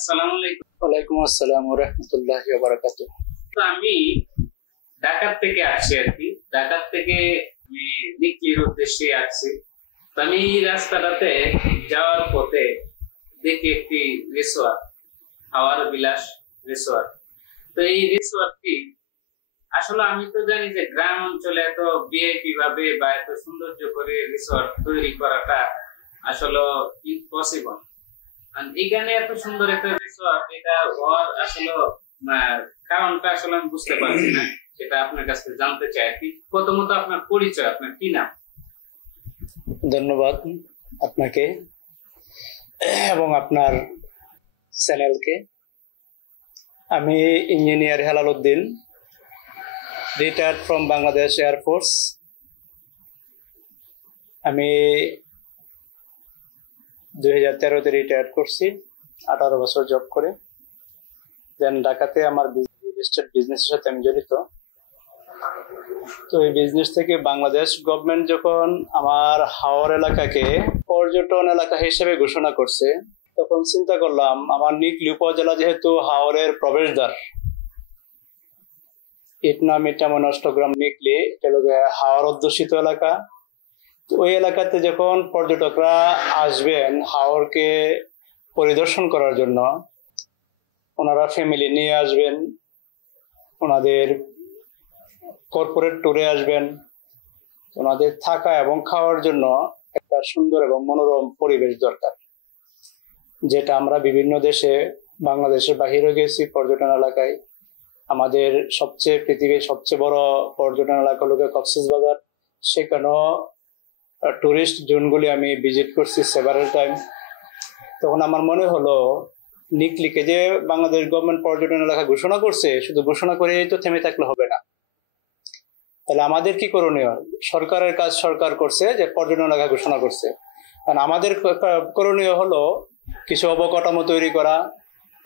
আসসালামু আলাইকুম। ওয়ালাইকুম আসসালাম ওয়া রাহমাতুল্লাহি ওয়া বারাকাতুহু। তো আমি ঢাকা থেকে আসছি আর কি। ঢাকা থেকে আমি নিকলির উদ্দেশ্যে আসছি। তো আমি এই রাস্তাটাতে যাওয়ার পথে দেখি একটি রিসোর্ট, হাওয়ার বিলাস রিসোর্ট। তো এই রিসোর্টটি আসলে আমি তো জানি যে গ্রাম অঞ্চলে এত ভিআইপি ভাবে বা এত সৌন্দর্য করে রিসোর্ট তৈরি করাটা আসলে ইম্পসিবল। এখানে এত সুন্দর একটা রিসোর্ট, এটা হওয়ার আসলে কারণটা আসলে আমি বুঝতে পারছি না। সেটা আপনার কাছে জানতে চাই আর কি। প্রথমত আপনার পরিচয়, আপনার কি নাম? ধন্যবাদ আপনাকে এবং আপনার চ্যানেলকে। আমি engineer Helal Uddin, retired from Bangladesh air force. আমি 2013-তে রিটায়ার্ড করছি, 18 বছর জব করে। দেন ঢাকাতে আমার বিজনেসের সাথে আমি জড়িত। তো এই বিজনেস থেকে বাংলাদেশ গভর্নমেন্ট যখন আমার হাওর এলাকাকে পর্যটন এলাকা হিসেবে ঘোষণা করছে, তখন চিন্তা করলাম আমার নিকলি উপজেলা যেহেতু হাওরের প্রবেশদ্বার, ইটনা মিঠামন অষ্টগ্রাম নিকলি হাওর অধ্যুষিত এলাকা। তো ওই এলাকাতে যখন পর্যটকরা আসবেন হাওরকে পরিদর্শন করার জন্য, ওনারা ফ্যামিলি নিয়ে আসবেন, ওনাদের কর্পোরেট ট্যুরে আসবেন, ওনাদের থাকা এবং খাওয়ার জন্য একটা সুন্দর এবং মনোরম পরিবেশ দরকার, যেটা আমরা বিভিন্ন দেশে, বাংলাদেশের বাহিরে গেছি পর্যটন এলাকায়। আমাদের পৃথিবীর সবচেয়ে বড় পর্যটন এলাকা হলো কক্সবাজার। সেখানেও টুরিস্ট জোনগুলি আমি ভিজিট করছি সেভারাল টাইম। তখন আমার মনে হলো নিকলিকে যে বাংলাদেশ গভর্নমেন্ট পর্যটন এলাকা ঘোষণা করছে, শুধু ঘোষণা করেই তো থেমে থাকলে হবে না। তাহলে আমাদের কি করণীয়? সরকারের কাজ সরকার করছে, যে পর্যটন এলাকা ঘোষণা করছে, কারণ আমাদের করণীয় হলো কিছু অবকাঠামো তৈরি করা,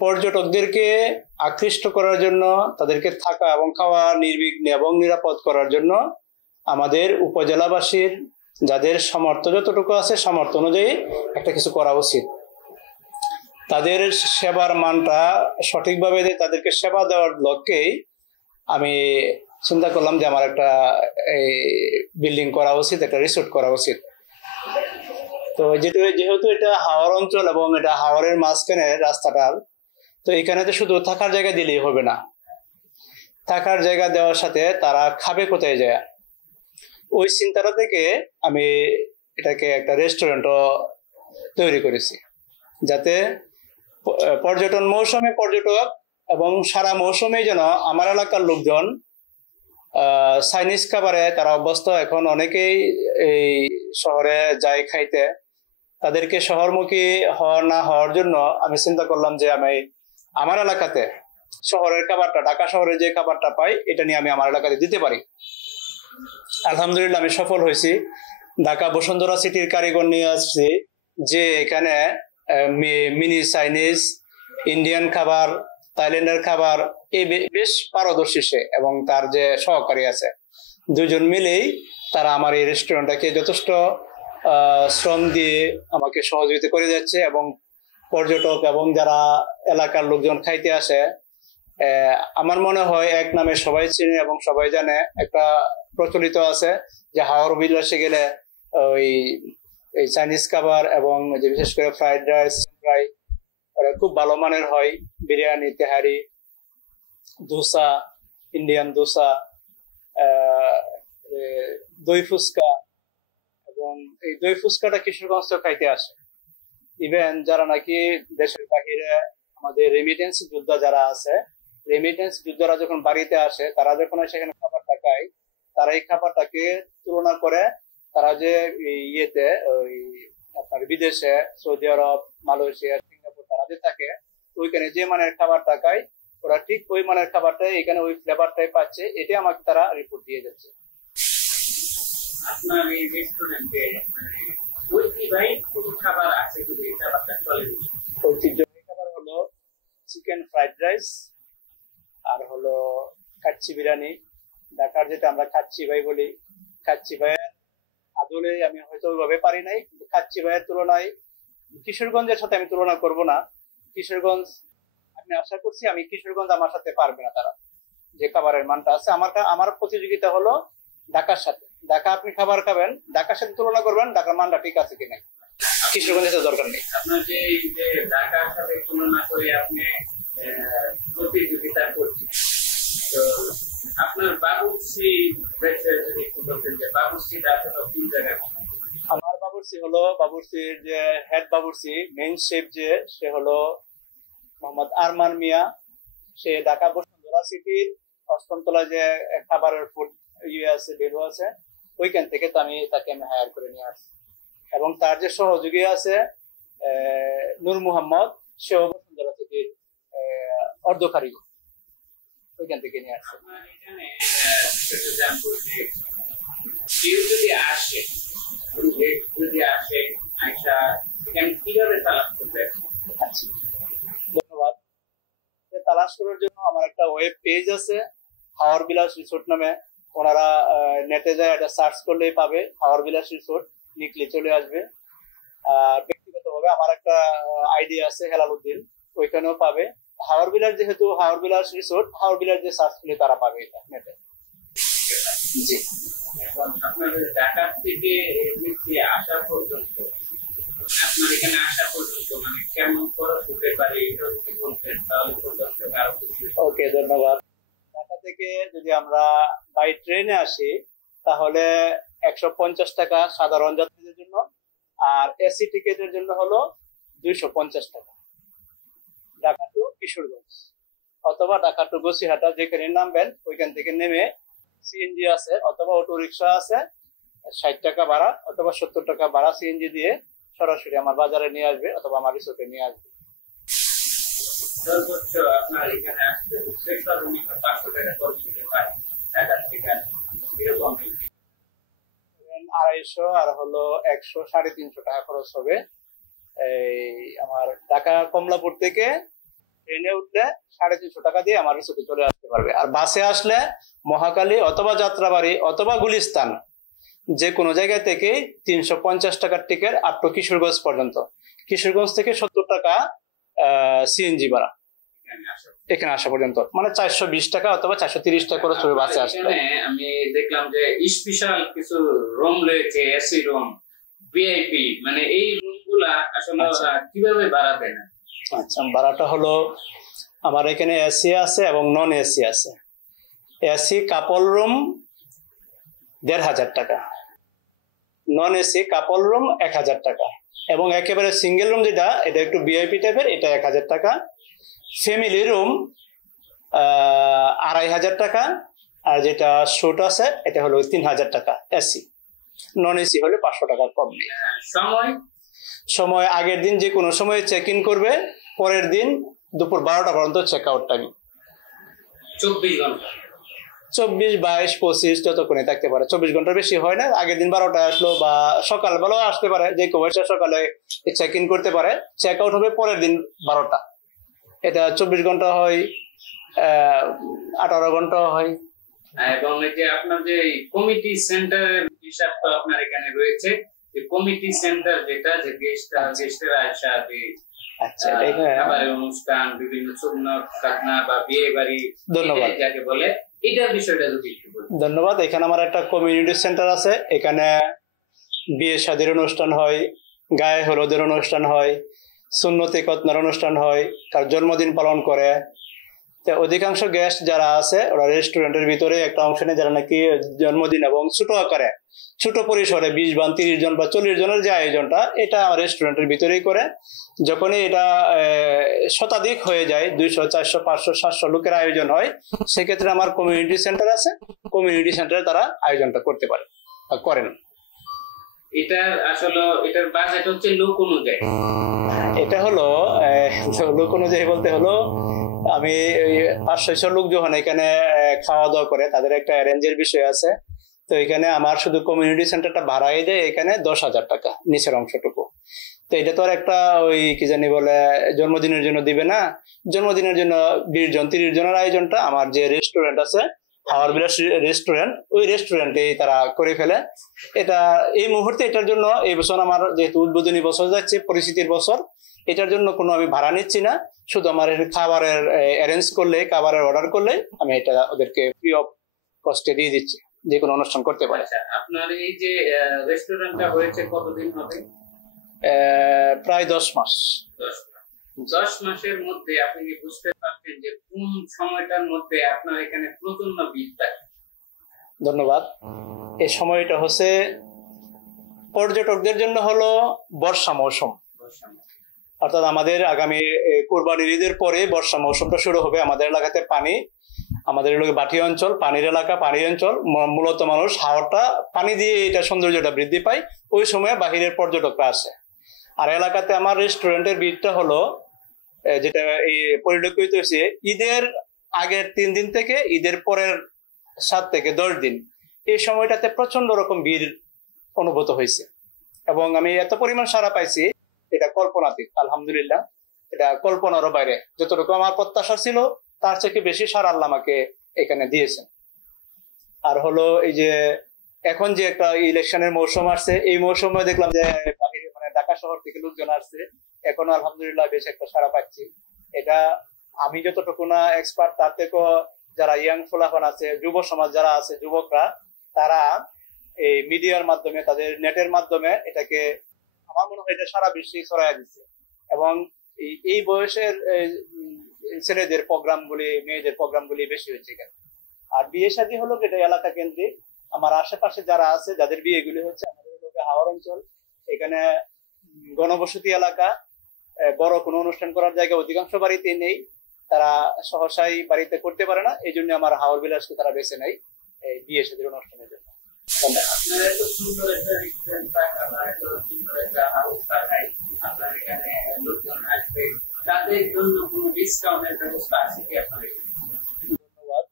পর্যটকদেরকে আকৃষ্ট করার জন্য, তাদেরকে থাকা এবং খাওয়া নির্বিঘ্নে এবং নিরাপদ করার জন্য আমাদের উপজেলাবাসীর যাদের সামর্থ্য যতটুকু আছে সামর্থ্য অনুযায়ী একটা কিছু করা উচিত। তাদের সেবার মানটা সঠিকভাবে তাদেরকে সেবা দেওয়ার লক্ষ্যেই আমি চিন্তা করলাম যে আমার একটা বিল্ডিং করা উচিত, একটা রিসোর্ট করা উচিত। তো যেহেতু এটা হাওর অঞ্চল এবং এটা হাওরের মাঝখানে রাস্তাটার, তো এখানে তো শুধু থাকার জায়গা দিলেই হবে না। থাকার জায়গা দেওয়ার সাথে তারা খাবে কোথায় যায়, ওই চিন্তাটা থেকে আমি এটাকে একটা রেস্টুরেন্টও তৈরি করেছি, যাতে পর্যটন মৌসুমে পর্যটক এবং সারা মৌসুমে যেন আমার এলাকার লোকজন চাইনিজ খাবারে তারা অভ্যস্ত। এখন অনেকেই এই শহরে যায় খাইতে, তাদেরকে শহরমুখী না হওয়ার জন্য আমি চিন্তা করলাম যে আমি আমার এলাকাতে শহরের খাবারটা, ঢাকা শহরে যে খাবারটা পাই, এটা নিয়ে আমি আমার এলাকাতে দিতে পারি। আলহামদুলিল্লাহ আমি সফল হয়েছি। ঢাকা বসুন্ধরা সিটির কারিগর নিয়ে আসছি, যে এখানে মিনি চাইনিজ, ইন্ডিয়ান খাবার, থাইল্যান্ডের খাবার এই বেশ পারদর্শী সে এবং তার যে সহকারী আছে, দুজন মিলেই তারা আমার এই রেস্টুরেন্টটাকে যথেষ্ট শ্রম দিয়ে আমাকে সহযোগিতা করে যাচ্ছে। এবং পর্যটক এবং যারা এলাকার লোকজন খাইতে আসে, আমার মনে হয় এক নামে সবাই চিনে এবং সবাই জানে। একটা প্রচলিত আছে যে হাওর বিলাসে গেলে ওই চাইনিজ খাবার এবং যে বিশেষ করে ফ্রাইড রাইস, ফ্রাই ওরা খুব ভালো মানের হয়। বিরিয়ানি, তেহারি, দোসা, ইন্ডিয়ান দোসা, দই ফুচকা, এবং এই দই ফুচকাটা কিশোরগঞ্জ খাইতে আসে। ইভেন যারা নাকি দেশের বাহিরে আমাদের রেমিটেন্স যোদ্ধা যারা আছে, রেমিটেন্স যোদ্ধারা যখন বাড়িতে আসে, তারা যখন সেখানে খাবারটা খায়, তারা এই খাবারটাকে তুলনা করে, তারা যে ইয়েতে ওই আপনার বিদেশে সৌদি আরব, মালয়েশিয়া, সিঙ্গাপুর তারা যে থাকে, ওইখানে যে মানের খাবারটা খায়, ওরা ঠিক ওই মানের খাবারটাই এখানে ওই ফ্লেভারটাই পাচ্ছে। এটা আমাকে তারা রিপোর্ট দিয়ে যাচ্ছে। আপনার এই রেস্টুরেন্টে ঐতিহ্যবাহী কোন খাবার আছে, যদি এই খাবারটা চলে? ঐতিহ্যবাহী খাবার হলো চিকেন ফ্রাইড রাইস, আর হলো কাচ্চি বিরিয়ানি। ঢাকার যেটা আমরা খাচ্ছি ভাই বলি, খাচ্ছি ভাইয়ের আদলে আমি হয়তো ওইভাবে পারি নাই, কিন্তু খাচ্ছি ভাইয়ের তুলনায় কিশোরগঞ্জের সাথে আমি তুলনা করব না। কিশোরগঞ্জ আমি আশা করছি আমি কিশোরগঞ্জ আমার সাথে পারবে না তারা, যে খাবারের মানটা আছে। আমার প্রতিযোগিতা হলো ঢাকার সাথে। ঢাকা আপনি খাবার খাবেন, ঢাকার সাথে তুলনা করবেন ঢাকার মানটা ঠিক আছে কিনা। কিশোরগঞ্জের দরকার নেই। আপনার যে এই যে ঢাকার সাথে তুলনা করে আপনি প্রতিযোগিতা করছেন, তো আপনার বাবুর্চি যদি একটু বলতেন যে বাবুর্চিটা আসলে কোন জায়গায়? আমার বাবুর্চি হলো, বাবুর্চির যে হেড বাবুর্চি মেইন শেফ সে হলো মোহাম্মদ আরমান মিয়া। সে ঢাকা বসুন্ধরা সিটির অষ্টমতলায় যে খাবারের ফুড আছে বেরো আছে, ওইখান থেকে তো তাকে আমি হায়ার করে নিয়ে আসছি। এবং তার যে সহযোগী আছে নূর মুহাম্মদ, সেও বসুন্ধরা সিটির অর্ধ কারিগর, ওইখান থেকে নিয়ে আসছে। কেউ যদি আসে কিভাবে তালাশ করবে? আচ্ছা, ধন্যবাদ। তালাশ করার জন্য আমার একটা ওয়েব পেজ আছে হাওর বিলাস রিসোর্ট নামে। ওনারা নেটে যায় এটা সার্চ করলেই পাবে, হাওর বিলাস রিসোর্ট লিখলে চলে আসবে। আর ব্যক্তিগতভাবে আমার একটা আইডি আছে হেলাল উদ্দিন, ওইখানেও পাবে। হাওর বিলাস যেহেতু হাওর বিলাস রিসোর্ট, হাওর বিলাস যে সার্চ করলে তারা পাবে এটা নেটে। জি, আপনাদের ঢাকা থেকে আসা পর্যন্ত, আপনার এখানে আসা পর্যন্ত মানে কেমন খরচ হতে পারে এটা যদি বলতেন তাহলে আরো খুশি। ওকে, ধন্যবাদ। ঢাকা থেকে যদি আমরা বাই ট্রেনে আসি তাহলে 150 টাকা সাধারণ যাত্রীদের জন্য, আর এসি টিকেটের জন্য হলো 250 টাকা। ঢাকা টু কিশোরগঞ্জ অথবা ঢাকা টু বসিরহাট যেখানে নামবেন ওইখান থেকে নেমে সিএনজি আছে অথবা অটো রিক্সা আছে, 60 টাকা ভাড়া অথবা 70 টাকা ভাড়া সিএনজি দিয়ে সরাসরি আমার বাজারে নিয়ে আসবে অথবা আমার রিসোর্টে নিয়ে আসবে। সর্বোচ্চ আপনার এখানে আসতে 500 টাকা খরচ হতে পারে ঢাকা থেকে, এরকম 250 আর হলো 100, 350 টাকা খরচ হবে। এই আমার ঢাকা কমলাপুর থেকে ট্রেনে উঠলে 350 টাকা দিয়ে আমার রিসোর্টে চলে আসতে পারবে। আর বাসে আসলে মহাখালী অথবা যাত্রাবাড়ি অথবা গুলিস্তান যে কোনো জায়গা থেকে 350 টাকার টিকিট আপ টু কিশোরগঞ্জ পর্যন্ত। কিশোরগঞ্জ থেকে 70 টাকা সিএনজি ভাড়া এখানে আসা পর্যন্ত, মানে 420 টাকা অথবা 430 টাকা খরচ হবে বাসে আসলে। আমি দেখলাম যে স্পেশাল কিছু রুম রয়েছে, এসি রুম, ভিআইপি, মানে এই রুম গুলা আসলে কিভাবে ভাড়া দেন? আচ্ছা, ভাড়াটা হলো আমার এখানে এসি আছে এবং নন এসি আছে। এসি কাপল রুম 1500 টাকা, নন এসি কাপল রুম 1000 টাকা, এবং একেবারে সিঙ্গেল রুম যেটা এটা একটু ভিআইপি টাইপের এটা 1000 টাকা। ফ্যামিলি রুম 2500 টাকা, আর যেটা শুট আছে এটা হলো 3000 টাকা এসি। নন এসি হলে 500 টাকা কম নেই। সময় আগের দিন যে কোনো সময় চেক ইন করবে, পরের দিন দুপুর 12টা পর্যন্ত চেক আউট টাইম। 24 ঘন্টা, 24, 22, 25 যতক্ষণে থাকতে পারে। 24 ঘন্টার বেশি হয় না। আগের দিন 12টায় আসলো বা সকালবেলাও আসতে পারে, যে কেউ সকালে চেক ইন করতে পারে। চেক আউট হবে পরের দিন 12টা। এটা 24 ঘন্টা হয়, 18 ঘন্টা হয়। এবং এই যে আপনার যে কমিটি সেন্টারের হিসাব তো আপনার এখানে রয়েছে, কমিটি সেন্টার যেটা যে গেস্টরা আসা আচ্ছা, খাবারের অনুষ্ঠান, বিভিন্ন সুন্নত খাতনা বা বিয়ে বাড়ি, ধন্যবাদ যাকে বলে, এটার বিষয়টা যদি একটু বলেন। ধন্যবাদ। এখানে আমার একটা কমিউনিটি সেন্টার আছে। এখানে বিয়ে শাদীর অনুষ্ঠান হয়, গায়ে হলুদের অনুষ্ঠান হয়, সুন্নতি খতনার অনুষ্ঠান হয়, তার জন্মদিন পালন করে। অধিকাংশ গেস্ট যারা আছে ওরা রেস্টুরেন্টের ভিতরে একটা অংশ নেয়, যারা নাকি জন্মদিন এবং ছোট আকারে ছোট পরিসরে 20 জন, 30 জন বা 40 জনের যে আয়োজনটা এটা রেস্টুরেন্টের ভিতরেই করে। যখনই এটা শতাধিক হয়ে যায়, 200, 400, 500, 700 লোকের আয়োজন হয়, সেক্ষেত্রে আমার কমিউনিটি সেন্টার আছে, কমিউনিটি সেন্টারে তারা আয়োজনটা করতে পারে বা করেন। এটার বাজেট হচ্ছে লোক অনুযায়ী। এটা হলো লোক অনুযায়ী বলতে হলো আমি 500-600 লোক যখন এখানে খাওয়া দাওয়া করে তাদের একটা অ্যারেঞ্জের বিষয় আছে। তো এখানে আমার শুধু কমিউনিটি সেন্টারটা ভাড়াই দেয় এখানে 10,000 টাকা, নিচের অংশটুকু। তো এটা তো আর একটা ওই কি জানি বলে জন্মদিনের জন্য দিবে না। জন্মদিনের জন্য 20 জন 30 জনের আয়োজনটা আমার যে রেস্টুরেন্ট আছে হাওর বিলাস রেস্টুরেন্ট, ওই রেস্টুরেন্টেই তারা করে ফেলে। এটা এই মুহূর্তে এটার জন্য এই বছর আমার যেহেতু উদ্বোধনী বছর যাচ্ছে, পরিস্থিতির বছর, এটার জন্য কোনো আমি ভাড়া নিচ্ছি না, শুধু আমার খাবারের অ্যারেঞ্জ করলে, খাবারের অর্ডার করলে আমি এটা ওদেরকে ফ্রি অফ কস্টে দিয়ে দিচ্ছি, যে কোনো অনুষ্ঠান করতে পারে। আচ্ছা, আপনার এই যে রেস্টুরেন্টটা হয়েছে কতদিন হবে? প্রায় 10 মাস। 10 মাসের মধ্যে আপনি কি বুঝতে পারছেন যে কোন সময়টার মধ্যে আপনার এখানে প্রচন্ড ভিড় থাকে? ধন্যবাদ। এই সময়টা হচ্ছে পর্যটকদের জন্য হলো বর্ষা মৌসুম, অর্থাৎ আমাদের আগামী কোরবানির ঈদের পরে বর্ষা মৌসুমটা শুরু হবে। আমাদের এলাকাতে পানি, আমাদের এলাকা বাটি অঞ্চল, পানির এলাকা, পানি অঞ্চল, মূলত মানুষ হাওরটা পানি দিয়ে এটা সৌন্দর্যটা বৃদ্ধি পায়, ওই সময় বাহিরের পর্যটকরা আসে। আর এলাকাতে আমার রেস্টুরেন্টের ভিড়টা হলো যেটা এই পরিলক্ষিত হয়েছে ঈদের আগের 3 দিন থেকে ঈদের পরের 7 থেকে 10 দিন, এই সময়টাতে প্রচন্ড রকম ভিড় অনুভূত হয়েছে এবং আমি এত পরিমাণ সাড়া পাইছি, এটা কল্পনাতীত। আলহামদুলিল্লাহ, এটা কল্পনারও বাইরে। যতটুকু আমার প্রত্যাশা ছিল তার থেকে বেশি সাড়া আল্লাহ আমাকে এখানে দিয়েছেন। আর হলো এই যে এখন যে একটা ইলেকশনের মৌসুম আসছে, এই মৌসুমে দেখলাম যে বাহিরে মানে ঢাকা শহর থেকে লোকজন আসছে, এখনো আলহামদুলিল্লাহ বেশ একটা সাড়া পাচ্ছি। এটা আমি যতটুকু না এক্সপার্ট, তার থেকেও যারা ইয়াং ফোলাফান আছে, যুব সমাজ যারা আছে, যুবকরা, তারা এই মিডিয়ার মাধ্যমে, তাদের নেটের মাধ্যমে এটাকে আমার মনে হয় এটা সারা বিশ্বে ছড়াইয়া দিচ্ছে। এবং এই বয়সের ছেলেদের প্রোগ্রামগুলি, মেয়েদের প্রোগ্রামগুলি বেশি হচ্ছে এখানে। আর বিয়ে শাদী হলো এটা এলাকা কেন্দ্রিক। আমার আশেপাশে যারা আছে, যাদের বিয়েগুলি হচ্ছে, আমাদের হাওর অঞ্চল, এখানে গণবসতি এলাকা, বড় কোনো অনুষ্ঠান করার জায়গা অধিকাংশ বাড়িতে নেই, তারা সহসাই বাড়িতে করতে পারে না, এই জন্য আমার হাওর বিলাসকে তারা বেছে নেয় এই বিয়ে শাদীর অনুষ্ঠানের জন্য। আপনারা এত সুন্দর একটা রেস্টুরেন্ট, এত সুন্দর একটা হাউস থাকায় আপনার এখানে লোকজন আসবে, তাদের জন্য কোনো ডিসকাউন্টের ব্যবস্থা আছে কি আপনাদের? ধন্যবাদ।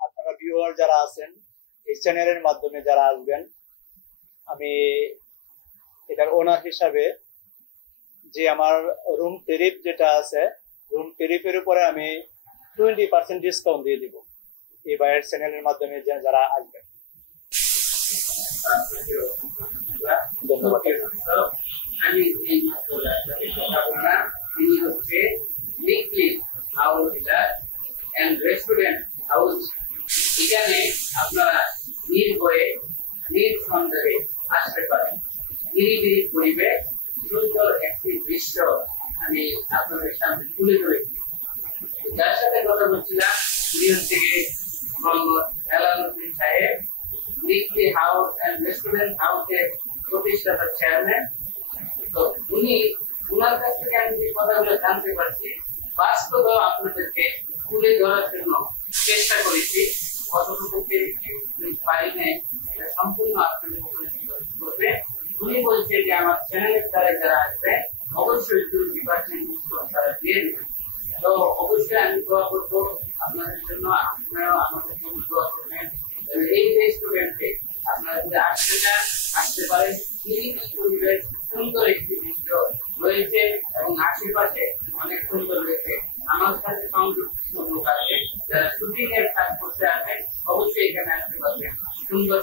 আপনারা ভিউয়ার যারা আছেন, এই চ্যানেলের মাধ্যমে যারা আসবেন, আমি এটার ওনার হিসাবে যে আমার রুম টেরিফ যেটা আছে, রুম টেরিফের উপরে আমি 20% ডিসকাউন্ট দিয়ে দিব এই ভাইয়ের চ্যানেলের মাধ্যমে যারা আসবেন। ধন্যবাদ। আমি এই কথা বললাম, তিনি হচ্ছে নিকলি হাউস এন্ড রেস্টুরেন্ট হাউস। এখানে আপনারা নির্ভয়ে, নিঃসন্দেহে আসতে পারেন। নিরিবিলি পরিবেশ, সুন্দর একটি দৃশ্য আমি আপনাদের সামনে তুলে ধরেছি। যার সাথে কথা বলছিলাম উনি হচ্ছে মোহাম্মদ হেলালুদ্দিন সাহেব, নিকলি হাউস এন্ড রেস্টুরেন্ট হাউসের প্রতিষ্ঠাতা চেয়ারম্যান। তো উনি, ওনার কাছ থেকে আমি যে কথাগুলো জানতে পারছি, বাস্তবে আপনাদেরকে তুলে ধরার জন্য চেষ্টা করেছি। কতটুকু পারি নাই এটা সম্পূর্ণ আপনাদের করবে। উনি বলছে যে আমার চ্যানেলের দ্বারা যারা আসবে অবশ্যই 20% ডিসকাউন্ট তারা দিয়ে দেবেন। তো অবশ্যই আমি দোয়া করবো আপনাদের জন্য, আপনারাও আমাদের জন্য দোয়া করবেন। এই রেস্টুরেন্টে আপনারা যদি আসতে চান, আসতে পারেন। নিরিবিলি পরিবেশ, সুন্দর একটি দৃশ্য রয়েছে এবং আশেপাশে অনেক সুন্দর রয়েছে। আমার সাথে সংযুক্ত লোক আছে যারা শুটিং এর কাজ করতে আসেন, অবশ্যই এখানে আসতে পারবেন। সুন্দর